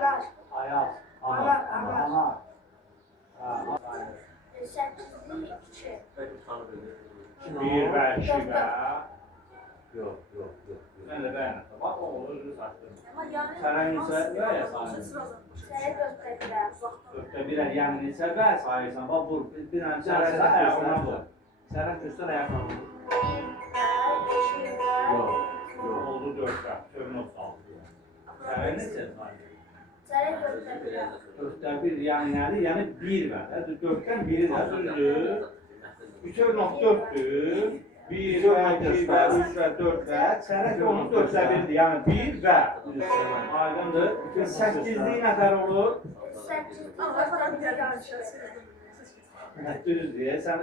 Anar. Ayaz. Anar. Anar. Səkizli iki. Bir və iki və. Yox. Mən də bəyənəm. Bax, o olur, saçdım. Ama yani Sənə neçə və sayırsan? sənə göstərirəm. Dörtdə birə, yəni neçə və sayırsan? Bax, vur, bir dənə sənə ayağına vur. Sənə göstər ayaqla vur. Bir və iki və. Yox. Oldu dörtdə, çövün otsaldı. Sənə neçə sayırsan? Sənə göstərirəm. Dörtdə bir, yəni nədir? Yəni bir və. Dörtdən biri də düzdür. 3.4'dür. 1 və 2 və 3 və 4 və çərək onun 4də 1'dir. Yəni 1 və aydındır. 8'liyi nətər olur? Səkizli göstərirəm. Düzdür. Sən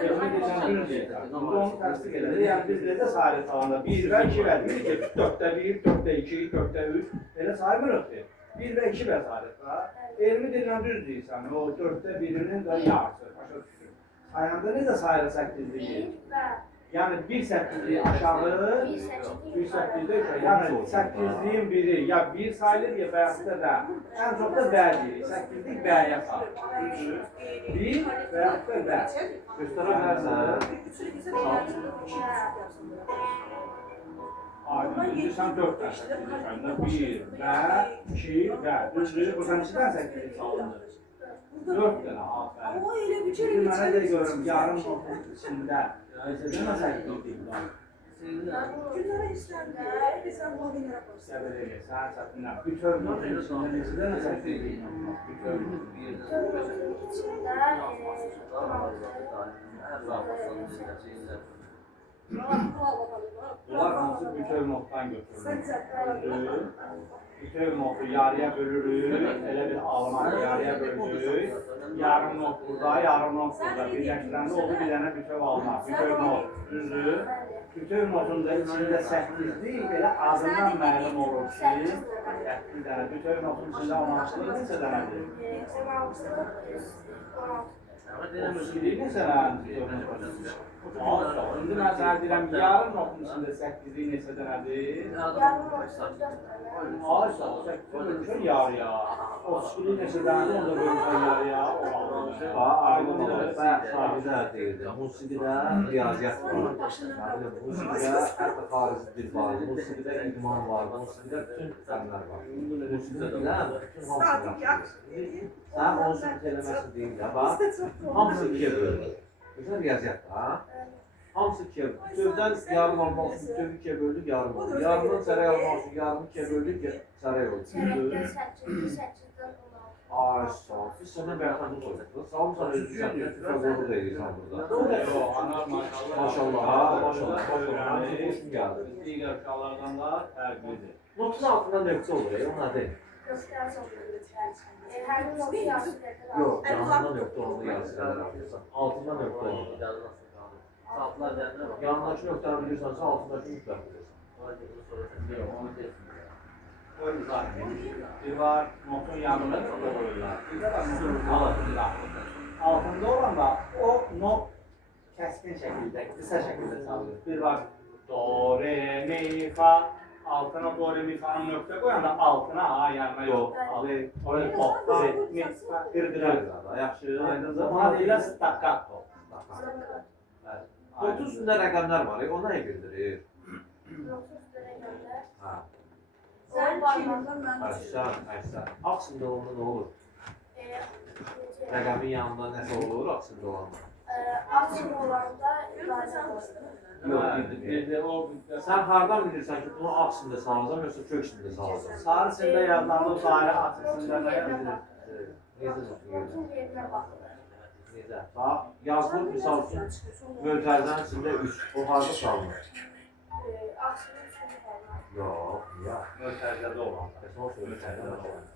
elmi geçən düz deyirsən. Onu təsdiq edir. Yəni biz necə sayırıq salanda 1 və 2 və 1 ki 4də 1, 4də 2, 4də 3 elə saymırıq ki. 1 və 2 və sayırıq. Elmi dillə düz deyirsən. O 4də 1'inin də yarısı. Başa düşür. Sayanda necə sayırıq 8'liyi? Bir və. Yəni 1 8'liyi aşağı, 1 8'liyi yuxarı. Yəni 8'liyin biri ya 1 sayılır ya bəyəsdə də. Ən çox da bə deyirik. 8'lik bəyə sayılır. 1 və yaxud da bə. Göstərə bilərsən. Aydın, indi sən 4 dənə 8'lik sayılır. 1 və 2 və. Düzdür, buradan 2 dənə 8'lik salınır. 4 dənə aferin. Ama öyle bir Şimdi kere mənə də görürüm, yarım notun içində. Necə səkildik var? günlere istendi. Sen bu günlere yaparsın. Səbir elə, sən çətinlə. Bütöv notun içində necə dənə səkildik? Bütöv Bunlar hansı bütöv notdan götürülür? Bütöv notu yarıya bölürük, elə bir alma yarıya bölürük. Yarım not burada, yarım not burada. Birləşdirəndə oldu bir dənə bütöv alma. Bütöv not düzdür. Bütöv notun da içində 8'lik elə adından məlum olur ki, 8 dənə. Bütöv notun içində olmasıdır, neçə dənədir? 32'lik neçə dənədir? İndi mən sənə deyirəm, yarım notun içində 8'lik neçə dənədir? Ay sağ ol, 8'lik bölmüşsən yarıya. 32'lik neçə dənədir, onu da bölmüşsən yarıya. Aydın olur. Ben sabidə deyirdim. Musiqidə riyaziyyat var. Musiqidə hətta xarici dil var. Musiqidə idman var. Musiqidə bütün fənlər var. Musiqidə bilən bütün hamısını yaxşıdır. Sən onsuz eləməsin deyil də. Bax, hamısı ikiyə bölünür. Güzel riyaziyyat da. Hamısı ikiyə bölünür. Bütövdən yarım almaq üçün bütöv ikiyə bölünür, yarım olur. Yarımdan çərək almaq üçün yarım ikiyə bölünür, çərək olur. Ay sağ ol. Biz sənə bəyəxanı qoyuyoruz. Sağ ol, sən özü sən tüfəqoğlu da edirsən burada. Yox, anar maşallah. Maşallah, ha, maşallah. Hoşum gəldi. Digər uşaqlardan da fərqlidir. Notun altında nöqtə olur, o nədir? Yox, yanında nöqtə olur, yazıqlar. Altında nöqtə olur. Yanındakı nöqtəni bilirsənsə, altındakı mütləq bilirsən. Yox, onu desin. Koyun zaten. Bir var, notun yanında nöqtə qoyurlar. Bir də var, notun altında. Altında olan da o not kəskin şəkildə, qısa şəkildə çalınır. Bir var, do, re, mi, fa. Altına do, re, mi, fa'nın nöqtə qoyanda altına a yanına yox. Oraya pop, re, mi, fa, qırqırar. Yaxşı. Buna deyilə staccato. 30 üstündə rəqəmlər var, o nəyə bildirir? Hə. Sen kimden ben Əksən. Aksında onda nə olur? Rəqəmin yanında nəsə olur, aksında olanda? Açıq olanda Yox, bildir. Sən hardan bilirsən ki, bunu aksında salacam, yoxsa köksündə salacam? Sarı sində yazılandı, dairə açısında da yazılır. Necə tutulur? notun yerinə baxılır. Necə? Bax, yazılır, misal üçün, mötərizənin içində 3. O harada salınır? Açığın üçüncü olmaz. Yox, ya. Mötərizədə olan. Əsas mötərizədə olan.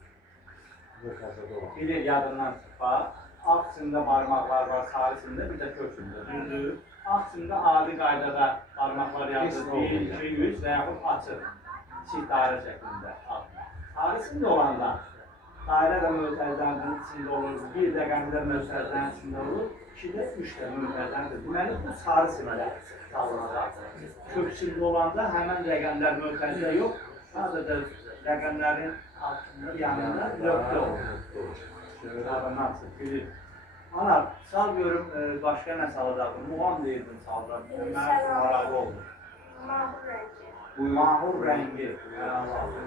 Mötərizədə olan. Bilir yadından çıxar. Aksında barmaqlar var, sarısında bir də köksündə. Düzdür. Aksında adi qaydada barmaqlar yazılır. 1, 2, 3 və yaxud açıq. Çift dairə şəklində. Sarısında olanda dairə də mötərizənin içində olur. Bir rəqəmdə mötərizənin içində olur. 2 də 3 də mötərizənin. Deməli bu sarısında salınacaq. Köksündə olanda həmən rəqəmlər mötərizə yox. Sadəcə rəqəmlərin altında yanında nöqtə olur. Kitabın açıq, bilir. Ana, sal görüm, başqa nə salacaqdır? Muğam deyirdim salacaq. Mənim maraqlı oldu. Mahur rəngi. Mahur rəngi. Allah.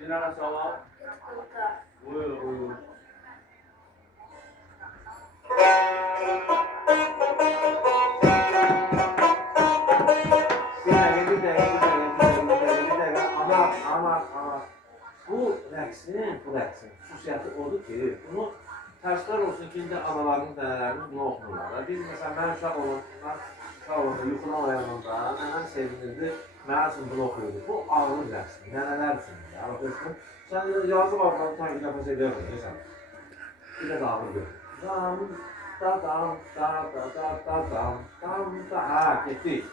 Dinara salam. Burada. Buyur. Bir dəqiqə. Ama bu rəqsin xüsusiyyəti odur ki, bunu tərslər olsun ki, indi analarının dənələrinin bunu oxumurlar. Biz məsələn, mən uşaq olanda yuxudan oyananda nənəm sevinirdi, mənə üçün bunu oxuyurdu. Bu ağır rəqsin, nənələr üçün. Sən yazı var, tanki nəfəs edirsən. Bir də ağır gör. Dam, da dam, da da da da dam, dam da, hə, getdik.